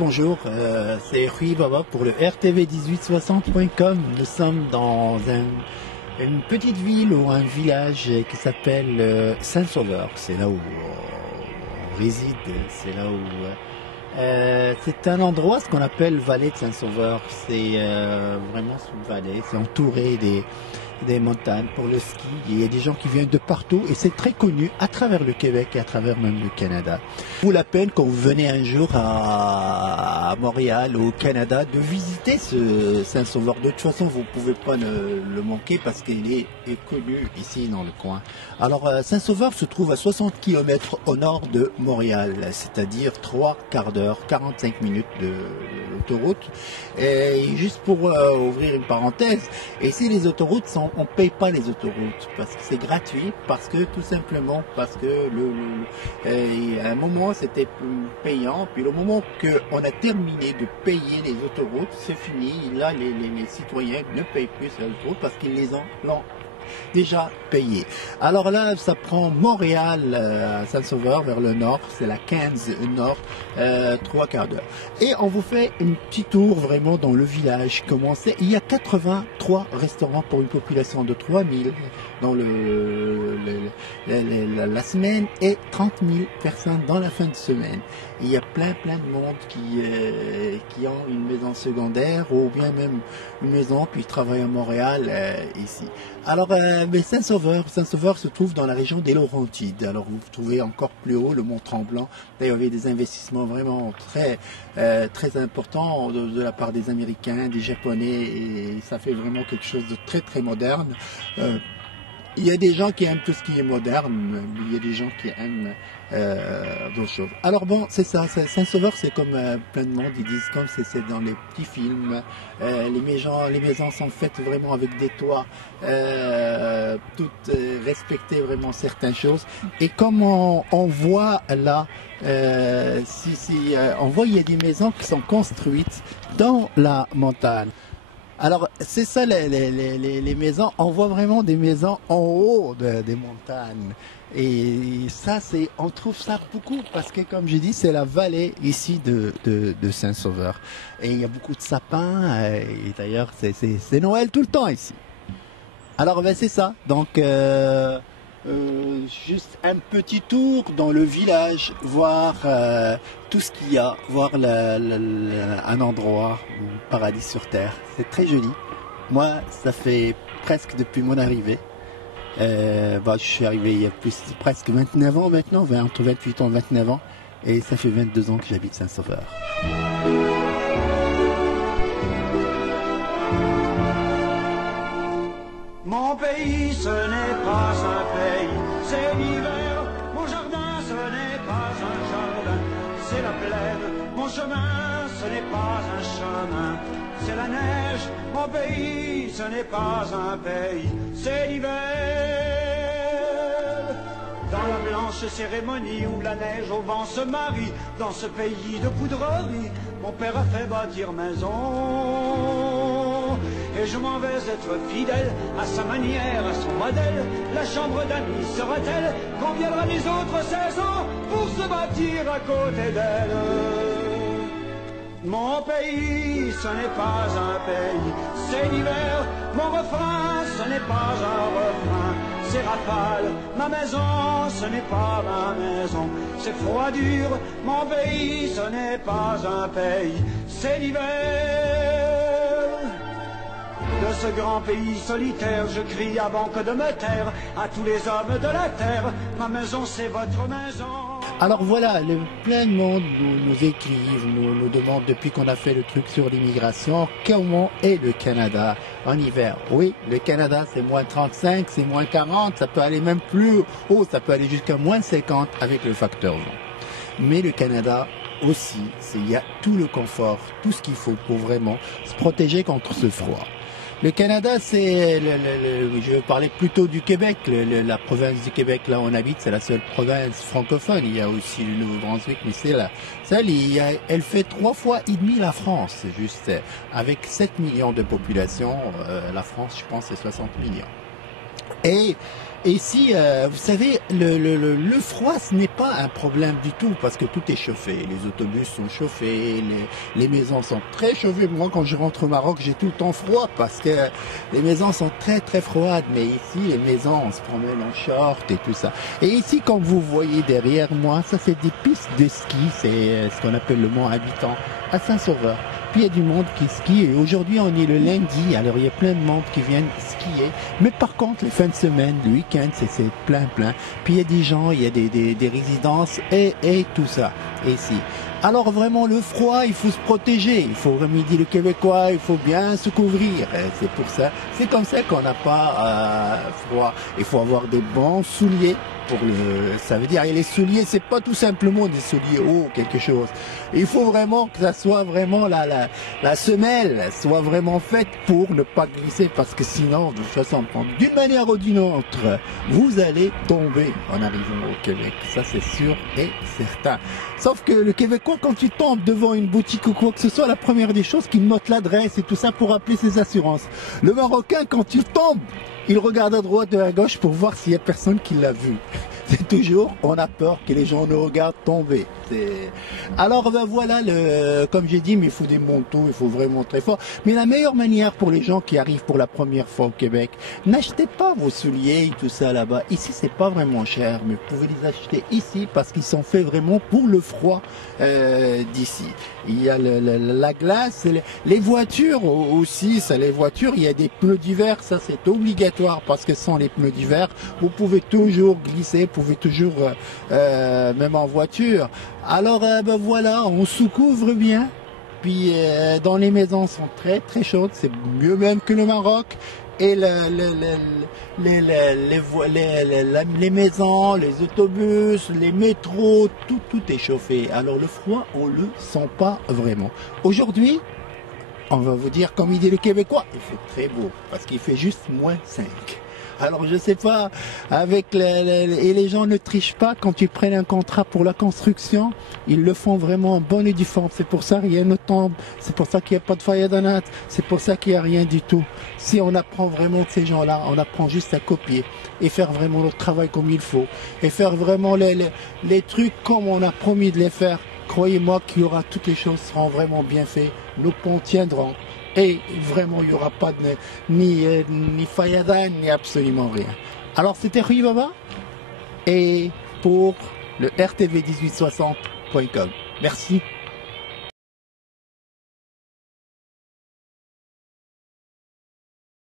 Bonjour, c'est Rui Baba pour le RTV1860.com. Nous sommes dans une petite ville ou un village qui s'appelle Saint-Sauveur. C'est là où on réside, c'est là où... c'est un endroit, ce qu'on appelle vallée de Saint-Sauveur. C'est vraiment une vallée, c'est entouré des montagnes pour le ski. Il y a des gens qui viennent de partout et c'est très connu à travers le Québec et à travers même le Canada. Vaut la peine quand vous venez un jour à Montréal ou au Canada de visiter ce Saint-Sauveur. De toute façon, vous ne pouvez pas le manquer parce qu'il est connu ici dans le coin. Alors Saint-Sauveur se trouve à 60 km au nord de Montréal, c'est-à-dire 3 quarts d'heure, 45 minutes de l'autoroute. Et juste pour ouvrir une parenthèse, ici les autoroutes on ne paye pas les autoroutes parce que c'est gratuit, parce que tout simplement parce que à un moment c'était payant, puis le moment qu'on a terminé de payer les autoroutes, c'est fini. Là les citoyens ne payent plus les autoroutes parce qu'ils les ont déjà payé. Alors là, ça prend Montréal à Saint-Sauveur vers le nord, c'est la 15 nord, 3 quarts d'heure. Et on vous fait un petit tour vraiment dans le village. Comment c'est? Il y a 83 restaurants pour une population de 3000 dans la semaine et 30 000 personnes dans la fin de semaine. Il y a plein de monde qui ont une maison secondaire ou bien même une maison puis travaillent à Montréal ici. Alors mais Saint-Sauveur se trouve dans la région des Laurentides. Alors vous trouvez encore plus haut le Mont Tremblant. D'ailleurs, il y avait des investissements vraiment très importants de la part des Américains, des Japonais, et ça fait vraiment quelque chose de très moderne. Il y a des gens qui aiment tout ce qui est moderne, mais il y a des gens qui aiment d'autres choses. Alors bon, c'est ça, Saint-Sauveur, c'est comme plein de monde, ils disent comme c'est dans les petits films. Les maisons sont faites vraiment avec des toits, toutes respecter vraiment certaines choses. Et comme on voit là, on voit il y a des maisons qui sont construites dans la montagne. Alors, c'est ça les maisons. On voit vraiment des maisons en haut des montagnes. Et ça, on trouve ça beaucoup parce que, comme j'ai dit, c'est la vallée ici de Saint-Sauveur. Et il y a beaucoup de sapins. Et d'ailleurs, c'est Noël tout le temps ici. Alors, ben, c'est ça. Donc, juste un petit tour dans le village, voir tout ce qu'il y a, voir un endroit, un paradis sur terre. C'est très joli. Moi, ça fait presque depuis mon arrivée. Je suis arrivé il y a presque 29 ans maintenant, entre 28 ans et 29 ans. Et ça fait 22 ans que j'habite Saint-Sauveur. Mon pays, ce n'est pas un pays, c'est l'hiver. Mon jardin, ce n'est pas un jardin, c'est la plaine. Mon chemin, ce n'est pas un chemin, c'est la neige. Mon pays, ce n'est pas un pays, c'est l'hiver. Dans la blanche cérémonie où la neige au vent se marie, dans ce pays de poudrerie, mon père a fait bâtir maison. Et je m'en vais être fidèle à sa manière, à son modèle. La chambre d'amis sera-t-elle quand viendra les autres saisons pour se bâtir à côté d'elle? Mon pays, ce n'est pas un pays, c'est l'hiver. Mon refrain, ce n'est pas un refrain, c'est rafale. Ma maison, ce n'est pas ma maison, c'est froid dur. Mon pays, ce n'est pas un pays, c'est l'hiver. De ce grand pays solitaire, je crie avant que de me taire à tous les hommes de la terre. Ma maison, c'est votre maison. Alors voilà, plein de monde nous écrivent, nous demande depuis qu'on a fait le truc sur l'immigration, comment est le Canada en hiver? Oui, le Canada c'est moins 35, c'est moins 40, ça peut aller même plus haut, ça peut aller jusqu'à moins 50 avec le facteur vent. Mais le Canada aussi, il y a tout le confort, tout ce qu'il faut pour vraiment se protéger contre ce froid. Le Canada, c'est, je vais parler plutôt du Québec, la province du Québec, là où on habite, c'est la seule province francophone. Il y a aussi le Nouveau-Brunswick, mais c'est là. Elle fait 3 fois et demi la France, juste avec 7 millions de population. La France, je pense, c'est 60 millions. Et ici, vous savez, le froid, ce n'est pas un problème du tout parce que tout est chauffé. Les autobus sont chauffés, les maisons sont très chauffées. Moi, quand je rentre au Maroc, j'ai tout le temps froid parce que les maisons sont très très froides. Mais ici, les maisons, on se promène en short et tout ça. Et ici, comme vous voyez derrière moi, ça c'est des pistes de ski. C'est ce qu'on appelle le mont Habitant à Saint-Sauveur. Puis il y a du monde qui skie et aujourd'hui on est le lundi, alors il y a plein de monde qui viennent skier. Mais par contre les fins de semaine, le week-end, c'est plein. Puis il y a des gens, il y a des résidences et tout ça ici. Alors vraiment le froid, il faut se protéger, il faut remédier le Québécois, il faut bien se couvrir. C'est pour ça, c'est comme ça qu'on n'a pas froid. Il faut avoir de bons souliers. Ça veut dire, et les souliers, c'est pas tout simplement des souliers hauts, quelque chose. Il faut vraiment que ça soit vraiment la semelle soit vraiment faite pour ne pas glisser, parce que sinon, de toute façon, d'une manière ou d'une autre, vous allez tomber en arrivant au Québec. Ça, c'est sûr et certain. Sauf que le Québécois, quand il tombe devant une boutique ou quoi que ce soit, la première des choses, qu'il note l'adresse et tout ça pour appeler ses assurances. Le Marocain, quand il tombe, il regarde à droite et à gauche pour voir s'il y a personne qui l'a vu. C'est toujours, on a peur que les gens nous regardent tomber. Alors ben voilà, comme j'ai dit, mais il faut des manteaux, il faut vraiment très fort. Mais la meilleure manière pour les gens qui arrivent pour la première fois au Québec, n'achetez pas vos souliers et tout ça là-bas. Ici, c'est pas vraiment cher, mais vous pouvez les acheter ici parce qu'ils sont faits vraiment pour le froid d'ici. Il y a la glace, les voitures aussi, les voitures, il y a des pneus d'hiver, ça c'est obligatoire parce que sans les pneus d'hiver, vous pouvez toujours glisser, vous pouvez toujours, même en voiture. Alors ben voilà, on se couvre bien. Puis dans les maisons sont très très chaudes, c'est mieux même que le Maroc. Et les maisons, les autobus, les métros, tout est chauffé. Alors le froid, on le sent pas vraiment. Aujourd'hui, on va vous dire, comme il dit le Québécois, il fait très beau, parce qu'il fait juste -5. Alors je sais pas, et les gens ne trichent pas quand ils prennent un contrat pour la construction, ils le font vraiment en bonne et due forme. C'est pour ça rien ne tombe, c'est pour ça qu'il n'y a pas de faïadanat, c'est pour ça qu'il n'y a rien du tout. Si on apprend vraiment de ces gens-là, on apprend juste à copier et faire vraiment notre travail comme il faut et faire vraiment les trucs comme on a promis de les faire. Croyez-moi qu'il y aura, toutes les choses seront vraiment bien faites, nos ponts tiendront. Et vraiment, il n'y aura pas ni faïada, ni absolument rien. Alors, c'était Rui Baba, et pour le RTV1860.com. Merci.